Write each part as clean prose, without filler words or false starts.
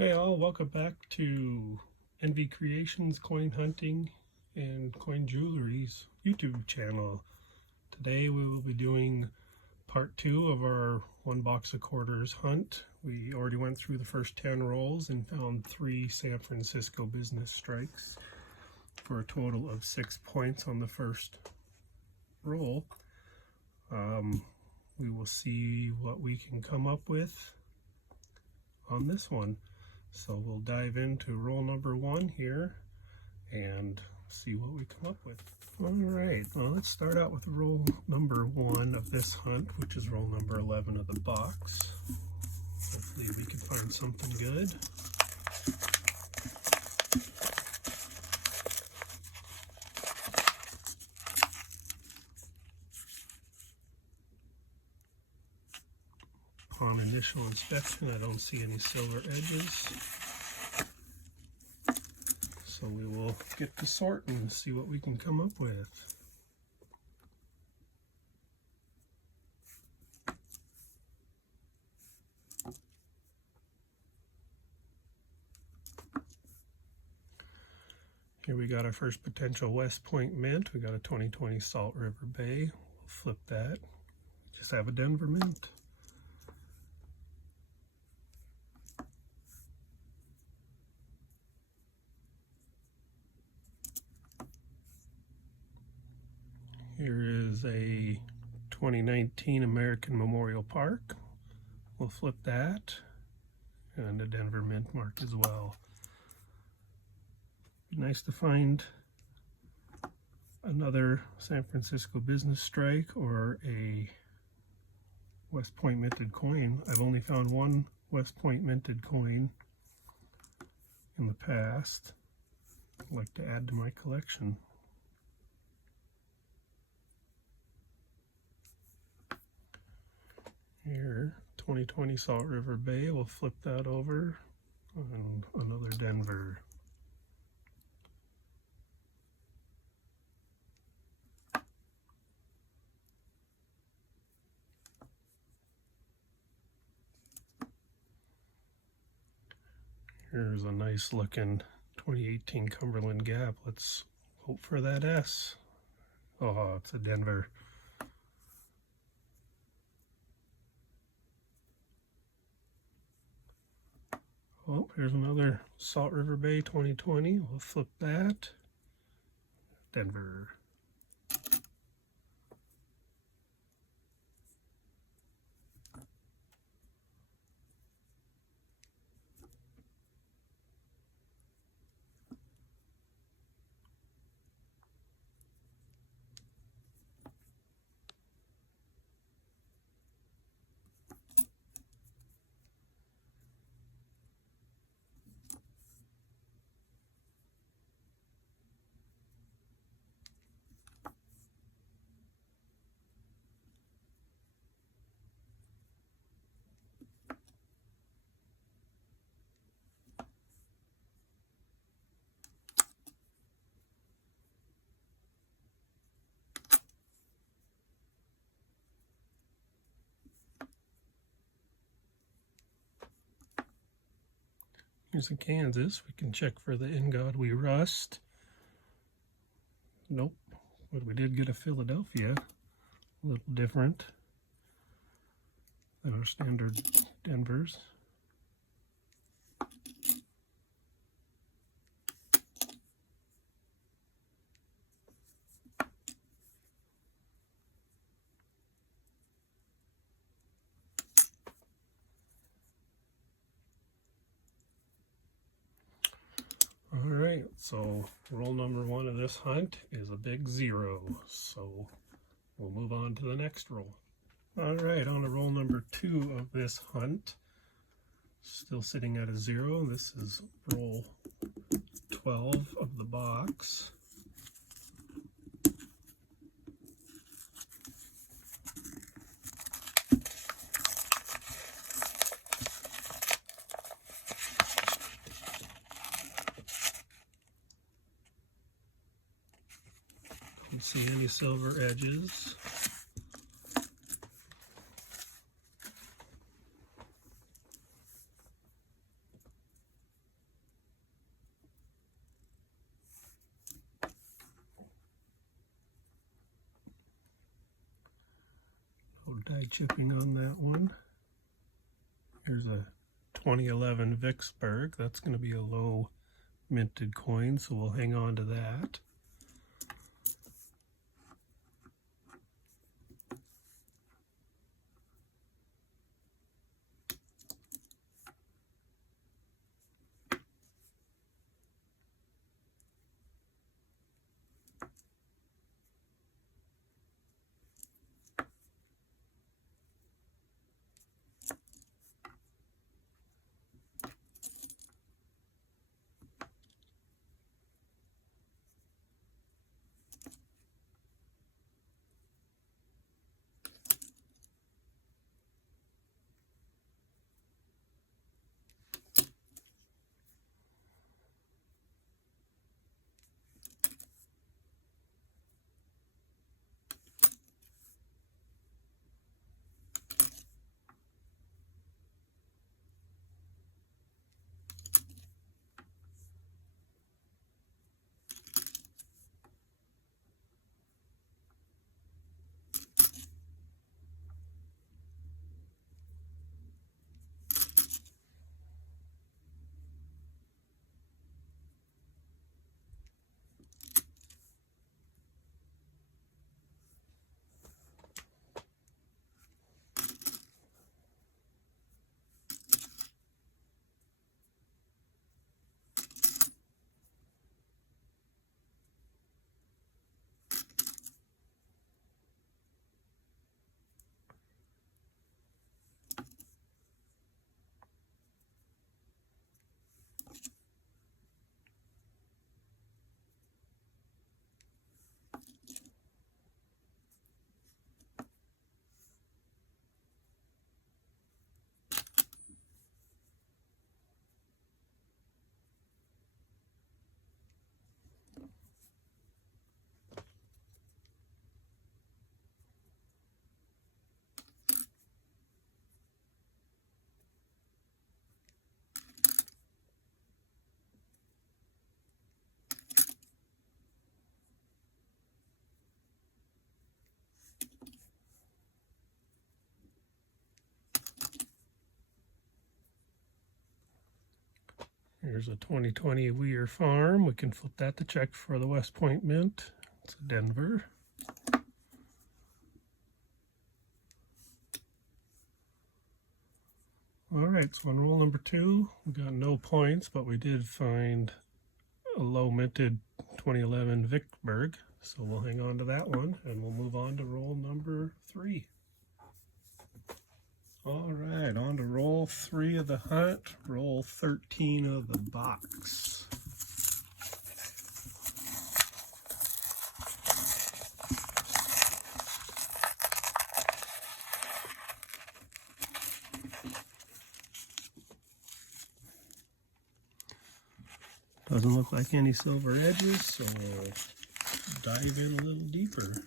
Hey all, welcome back to NV Creations Coin Hunting and Coin Jewelry's YouTube channel. Today we will be doing part 2 of our 1 box of quarters hunt. We already went through the first 10 rolls and found 3 San Francisco business strikes for a total of 6 points on the first roll. We will see what we can come up with on this one. So we'll dive into roll number 1 here and see what we come up with. Alright, well let's start out with roll number 1 of this hunt, which is roll number 11 of the box. Hopefully we can find something good. Upon initial inspection, I don't see any silver edges. So we will get to sorting and see what we can come up with. Here we got our first potential West Point mint. We got a 2020 Salt River Bay. We'll flip that. Just have a Denver mint. Here is a 2019 American Memorial Park. We'll flip that. And a Denver mint mark as well. Nice to find another San Francisco business strike or a West Point minted coin. I've only found one West Point minted coin in the past. I'd like to add to my collection. Here, 2020 Salt River Bay, we'll flip that over, and another Denver. Here's a nice looking 2018 Cumberland Gap. Let's hope for that S. Oh, it's a Denver. Oh, here's another Salt River Bay 2020. We'll flip that. Denver. Here's a Kansas. We can check for the In God We Rust. Nope. But we did get a Philadelphia. A little different than our standard Denvers. Alright, so roll number 1 of this hunt is a big 0, so we'll move on to the next roll. Alright, on to roll number 2 of this hunt, still sitting at a 0. This is roll 12 of the box. Don't see any silver edges. die chipping on that one. Here's a 2011 Vicksburg. That's going to be a low minted coin, so we'll hang on to that. Here's a 2020 Weir Farm. We can flip that to check for the West Point Mint. It's a Denver. Alright, so on roll number 2, we got no points, but we did find a low minted 2011 Vicksburg. So we'll hang on to that one and we'll move on to roll number 3. Alright, on to roll 3 of the hunt, roll 13 of the box. Doesn't look like any silver edges, so we'll dive in a little deeper.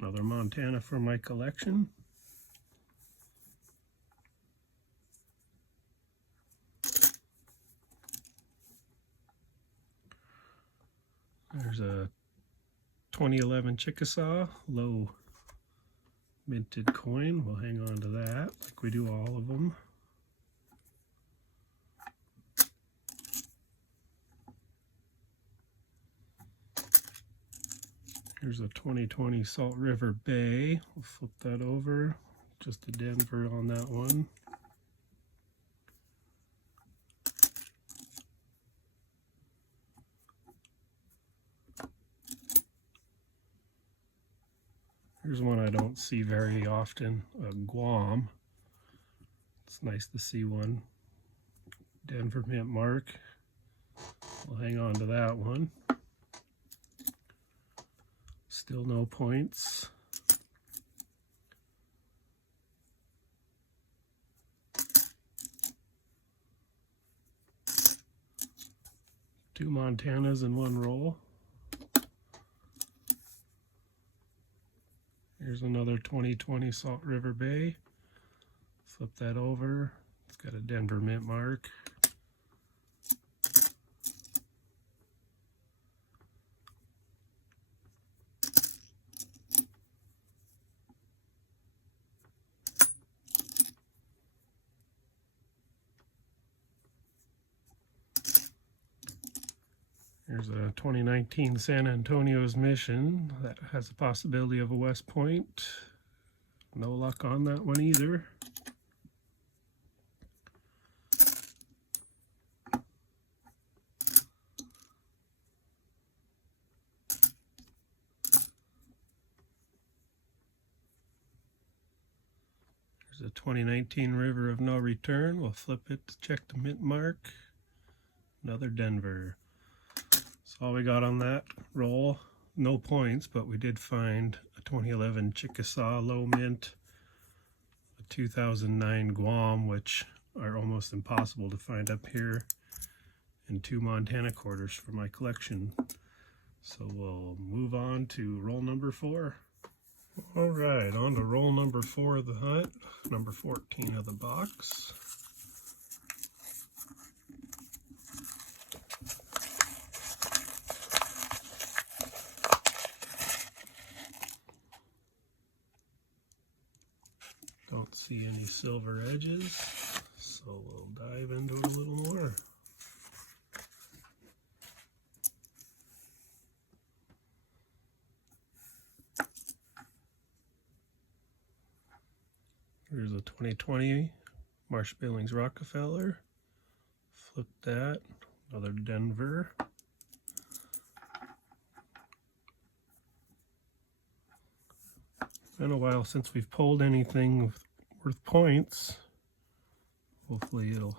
Another Montana for my collection. Here's a 2011 Chickasaw, low minted coin. We'll hang on to that like we do all of them. Here's a 2020 Salt River Bay. We'll flip that over. Just a Denver on that one. Here's one I don't see very often, a Guam. It's nice to see one. Denver mint mark. We'll hang on to that one. Still no points. Two Montanas in one roll. Here's another 2020 Salt River Bay. Flip that over. It's got a Denver mint mark. Here's a 2019 San Antonio's Mission that has a possibility of a West Point. No luck on that one either. Here's a 2019 River of No Return. We'll flip it to check the mint mark. Another Denver. That's all we got on that roll. No points, but we did find a 2011 Chickasaw low mint, a 2009 Guam, which are almost impossible to find up here, and two Montana quarters for my collection. So we'll move on to roll number 4. All right, on to roll number 4 of the hunt, number 14 of the box. Don't see any silver edges, so we'll dive into it a little more. Here's a 2020 Marsh Billings Rockefeller. Flip that, another Denver. Been a while since we've pulled anything worth points. Hopefully it'll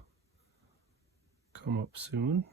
come up soon.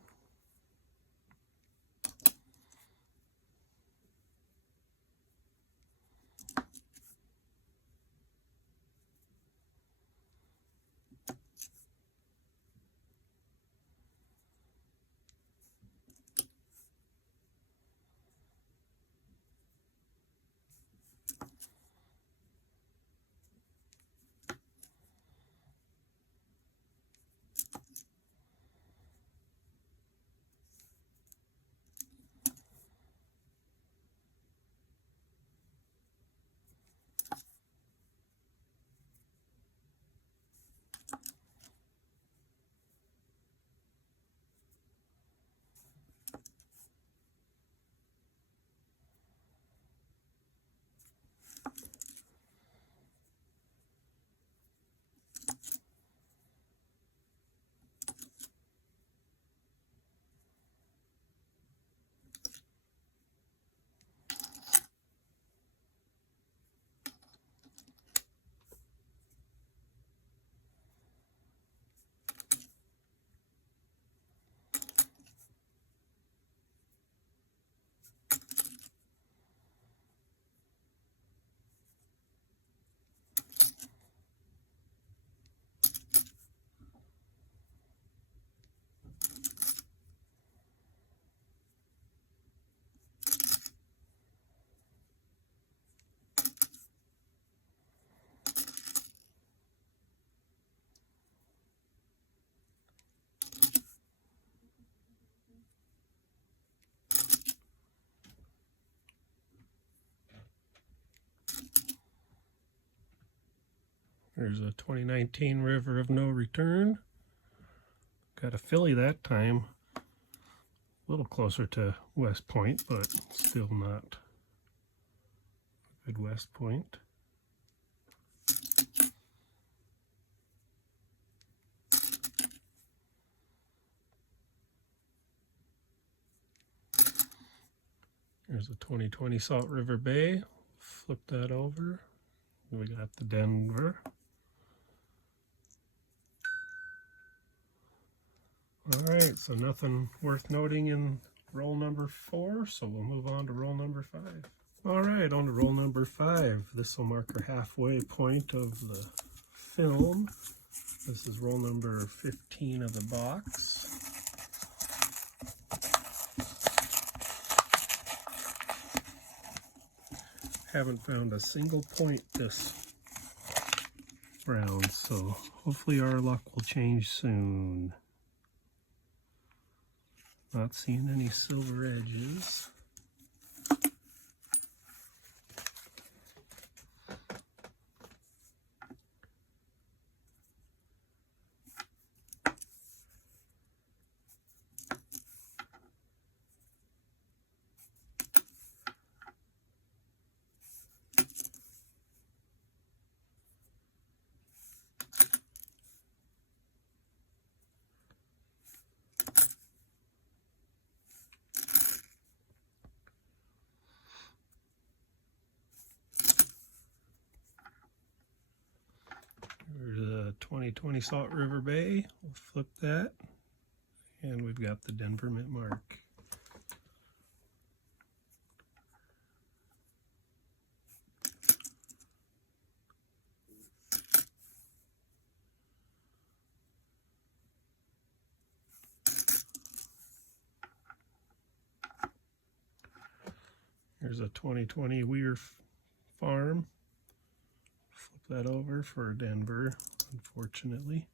There's a 2019 River of No Return. Got a filly that time. A little closer to West Point, but still not a good West Point. There's a 2020 Salt River Bay. Flip that over. We got the Denver. Alright, so nothing worth noting in roll number 4, so we'll move on to roll number 5. Alright, on to roll number 5. This will mark our halfway point of the film. This is roll number 15 of the box. Haven't found a single point this round, so hopefully our luck will change soon. Not seeing any silver edges. There's a 2020 Salt River Bay. We'll flip that. And we've got the Denver Mint mark. Here's a 2020 Weir Farm. Flip that over for Denver, unfortunately.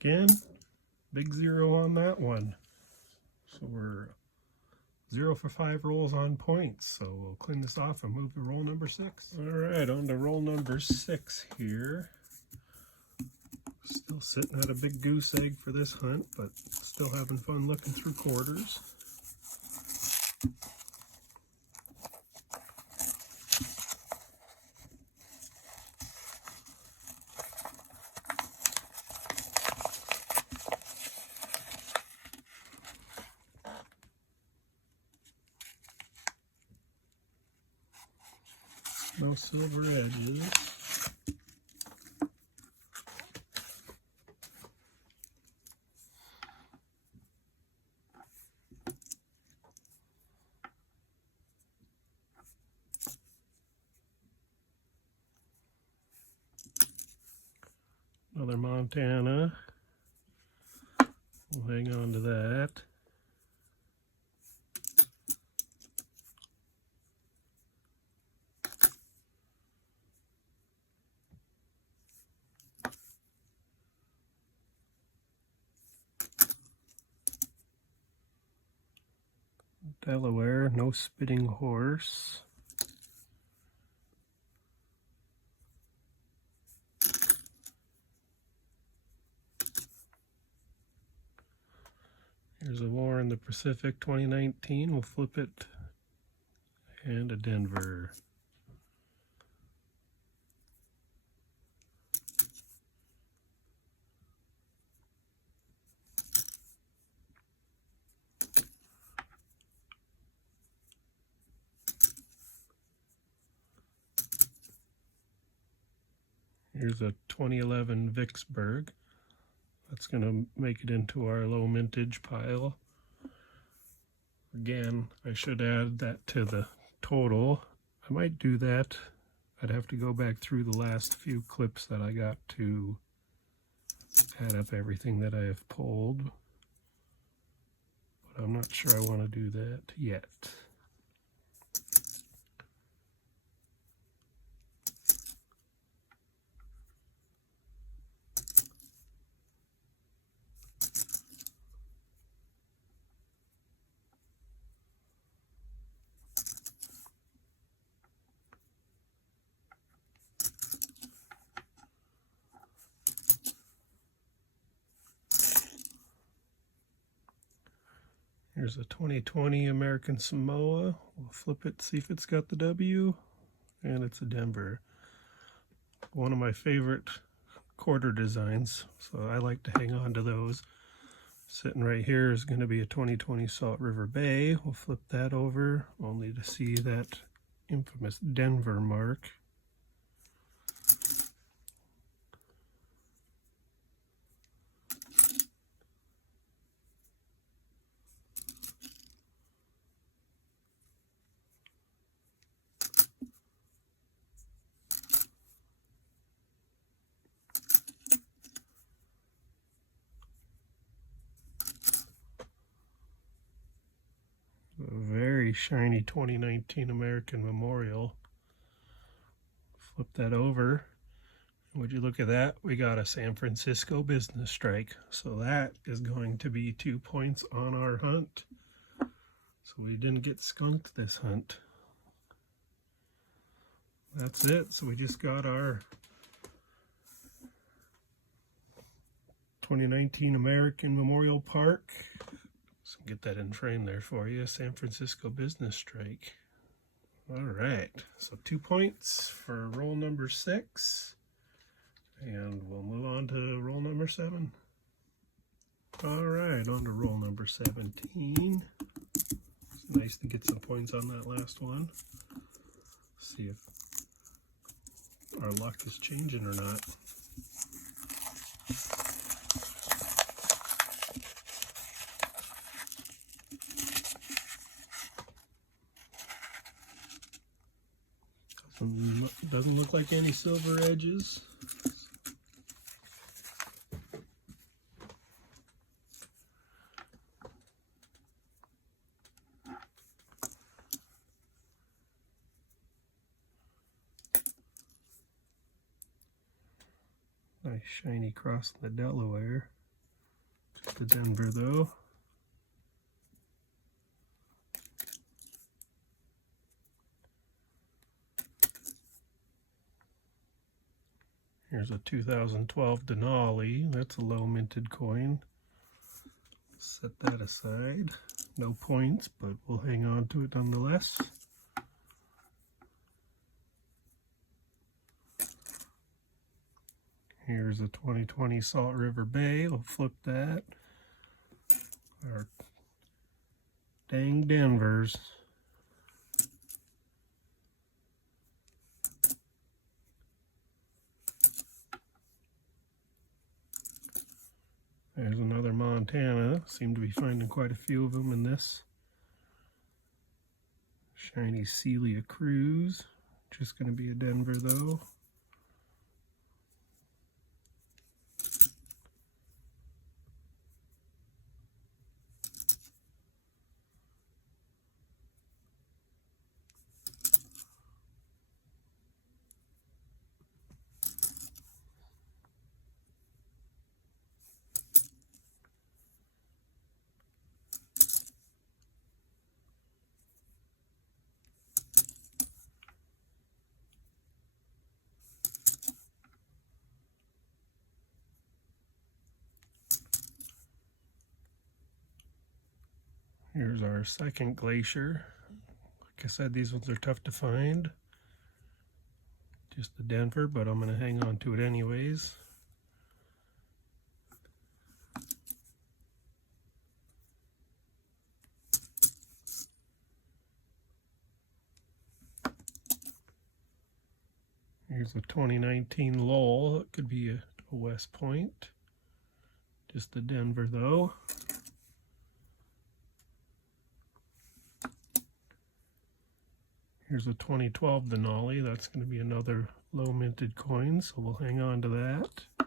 Again, big 0 on that one. So we're 0 for 5 rolls on points. So we'll clean this off and move to roll number 6. Alright, on to roll number 6 here. Still sitting at a big goose egg for this hunt, but still having fun looking through quarters. No silver edges. Another Montana. We'll hang on to that. Delaware, no spitting horse. Here's a War in the Pacific 2019. We'll flip it. And a Denver. Here's a 2011 Vicksburg. That's going to make it into our low mintage pile. Again, I should add that to the total. I might do that. I'd have to go back through the last few clips that I got to add up everything that I have pulled. But I'm not sure I want to do that yet. Here's a 2020 American Samoa. We'll flip it, see if it's got the W. And it's a Denver. One of my favorite quarter designs, so I like to hang on to those. Sitting right here is going to be a 2020 Salt River Bay. We'll flip that over, only to see that infamous Denver mark. A very shiny 2019 American Memorial. Flip that over. Would you look at that? We got a San Francisco business strike. So that is going to be 2 points on our hunt. So we didn't get skunked this hunt. That's it. So we just got our 2019 American Memorial Park. So get that in frame there for you. San Francisco business strike. All right. So 2 points for roll number 6. And we'll move on to roll number 7. All right, on to roll number 17. It's nice to get some points on that last one. See if our luck is changing or not. Doesn't look like any silver edges. Nice shiny cross in the Delaware. Just the Denver though. Here's a 2012 Denali. That's a low minted coin. Set that aside. No points, but we'll hang on to it nonetheless. Here's a 2020 Salt River Bay. We'll flip that. Our dang Denvers. There's another Montana. Seem to be finding quite a few of them in this. Shiny Celia Cruz. Just going to be a Denver though. Here's our second glacier. Like I said, these ones are tough to find. Just the Denver, but I'm going to hang on to it anyways. Here's a 2019 Lowell. It could be a West Point. Just the Denver though. Here's a 2012 Denali. That's going to be another low minted coin, so we'll hang on to that.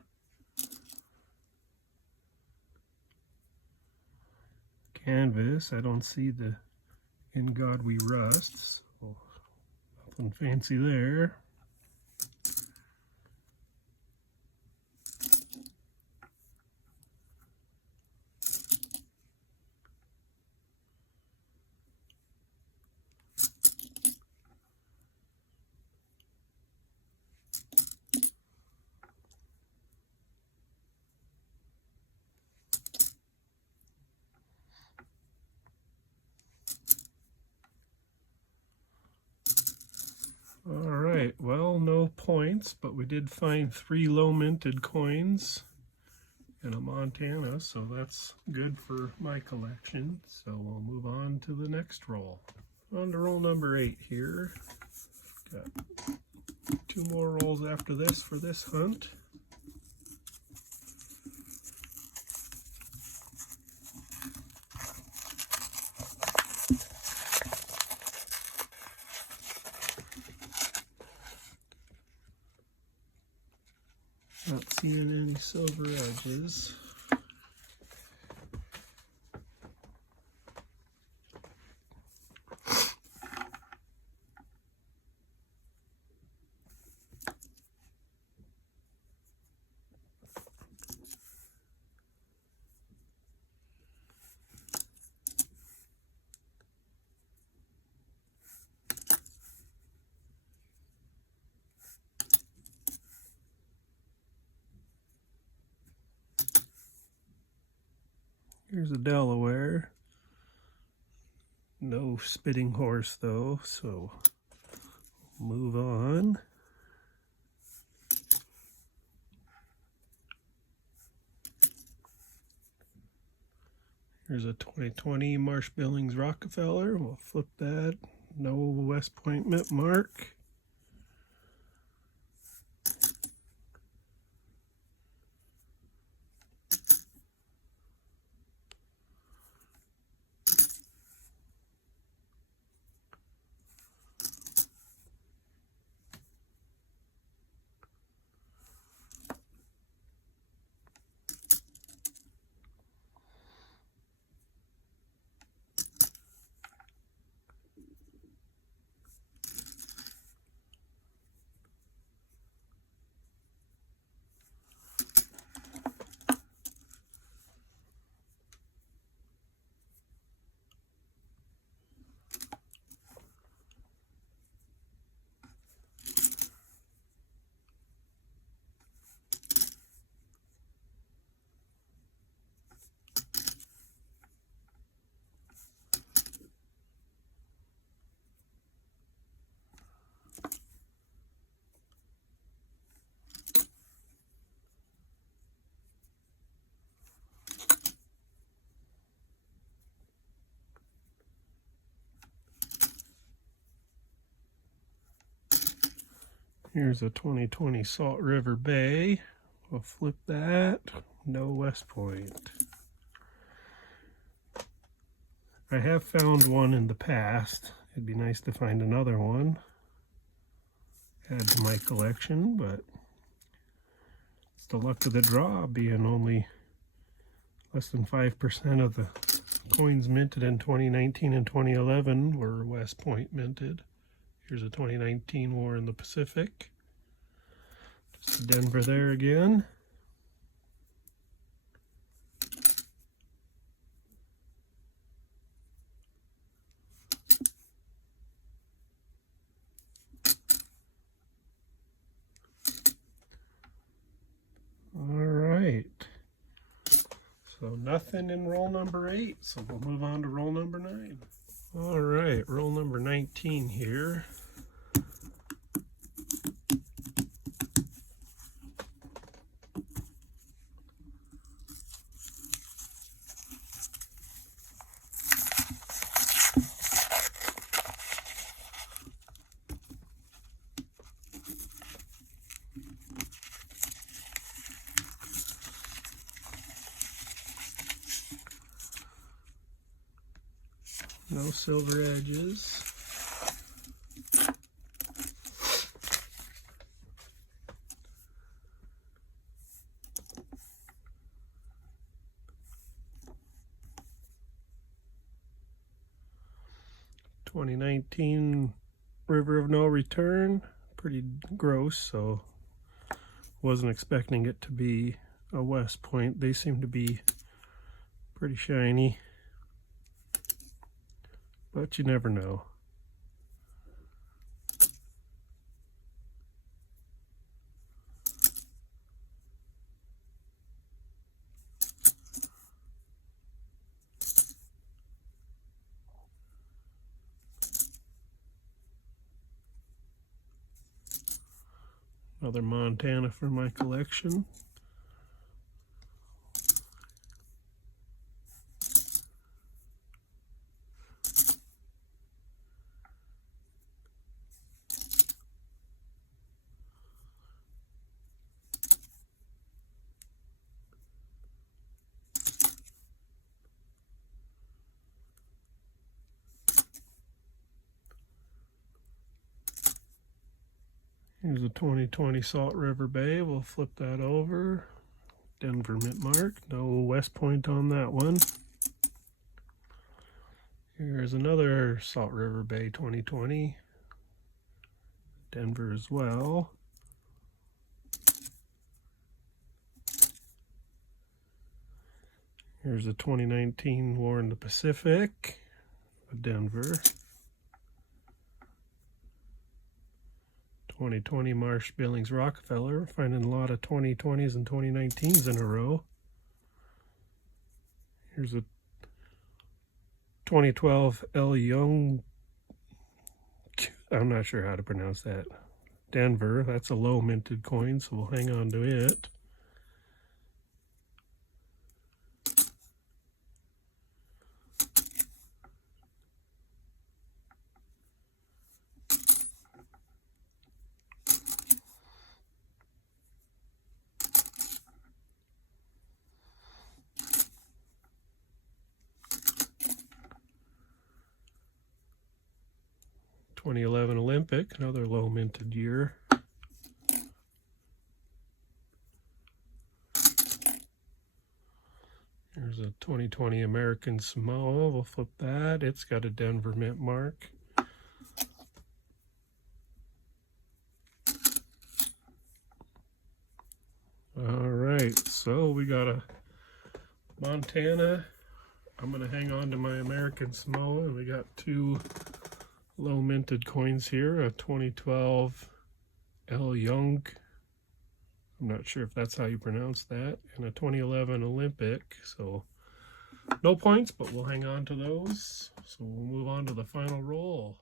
Canvas, I don't see the In God We Rust, so nothing fancy there. Alright, well, no points, but we did find 3 low minted coins in a Montana, so that's good for my collection. So we'll move on to the next roll. On to roll number 8 here. Got 2 more rolls after this for this hunt. Not seeing any silver edges. Here's a Delaware. No spitting horse though, so move on. Here's a 2020 Marsh Billings Rockefeller. We'll flip that. No West Point mint mark. Here's a 2020 Salt River Bay. We'll flip that. No West Point. I have found one in the past. It'd be nice to find another one. Add to my collection, but it's the luck of the draw, being only less than 5% of the coins minted in 2019 and 2011 were West Point minted. Here's a 2019 War in the Pacific. Just Denver there again. All right. So nothing in roll number 8, so we'll move on to roll number 9. All right, roll number 19 here. No silver edges. "2019 River of No Return." Pretty gross, so wasn't expecting it to be a West Point. They seem to be pretty shiny, but you never know. Another Montana for my collection. Here's a 2020 Salt River Bay. We'll flip that over. Denver mint mark. No West Point on that one. Here's another Salt River Bay 2020. Denver as well. Here's a 2019 War in the Pacific. Denver. 2020 Marsh Billings Rockefeller. Finding a lot of 2020s and 2019s in a row. Here's a 2012 L. Young. I'm not sure how to pronounce that. Denver. That's a low minted coin, so we'll hang on to it. '11 Olympic, another low minted year. Here's a 2020 American Samoa. We'll flip that. It's got a Denver mint mark. All right, so we got a Montana. I'm going to hang on to my American Samoa. And we got two low minted coins here, a 2012 L. Young, I'm not sure if that's how you pronounce that, and a 2011 Olympic. So no points, but we'll hang on to those. So we'll move on to the final roll.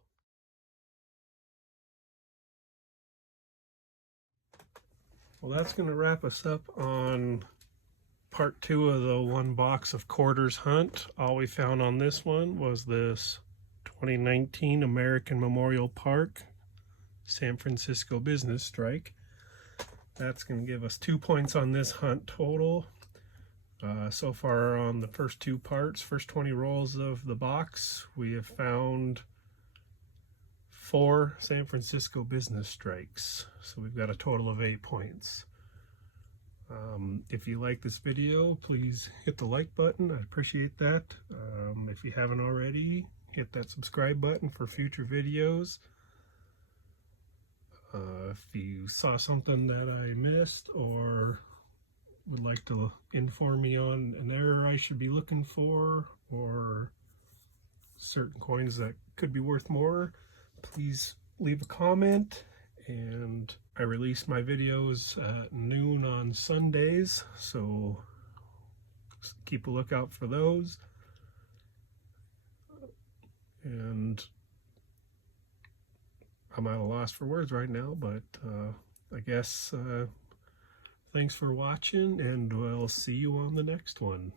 Well, that's going to wrap us up on part 2 of the one box of quarters hunt. All we found on this one was this 2019 American Memorial Park San Francisco Business Strike. That's going to give us 2 points on this hunt total. So far on the first 2 parts, first 20 rolls of the box, we have found 4 San Francisco Business Strikes. So we've got a total of 8 points. If you like this video, please hit the like button. I appreciate that. If you haven't already, hit that subscribe button for future videos. If you saw something that I missed or would like to inform me on an error I should be looking for, or certain coins that could be worth more, please leave a comment. And I release my videos at noon on Sundays, so keep a lookout for those. And I'm at a loss for words right now, but I guess thanks for watching, and we'll see you on the next one.